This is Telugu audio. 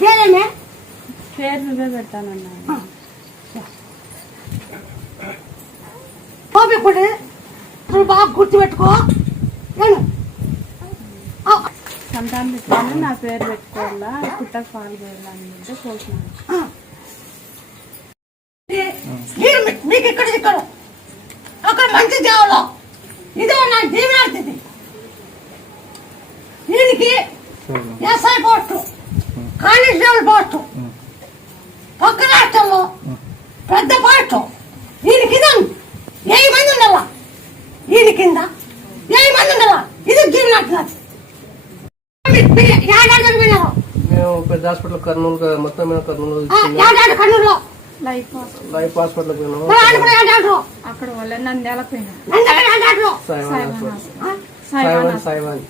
పేరేమే పేరు నువ్వే పెట్టానన్నా. పోపిప్పుడు బాగా గుర్తుపెట్టుకో. నేను సంతానం పెట్టాను, నా పేరు పెట్టుకోవాలా, పుట్టకు పాలు పోయాలని అంటే పోతున్నాను. మీకు ఇక్కడ ఇక్కడ అక్కడ మంచి దేవలో ఇదో నాకు దీవెనాడుతుంది. దీనికి ఎస్ఐ పోస్టు, కానిస్టేబుల్ పోస్టు, పక్క రాష్ట్రంలో పెద్ద పోస్టు. దీని కింద 1000 మంది ఉండాల. దీని కింద 1000 మంది ఉండాల. ఇది దీవెనాడుతున్నారు. మేము పెద్ద హాస్పిటల్ కర్నూలు మొత్తం కర్నూలులో లైఫ్ హాస్పిటల్ పోయినాము. అక్కడ వాళ్ళ నంద్యాల పోయినా సాయివాన్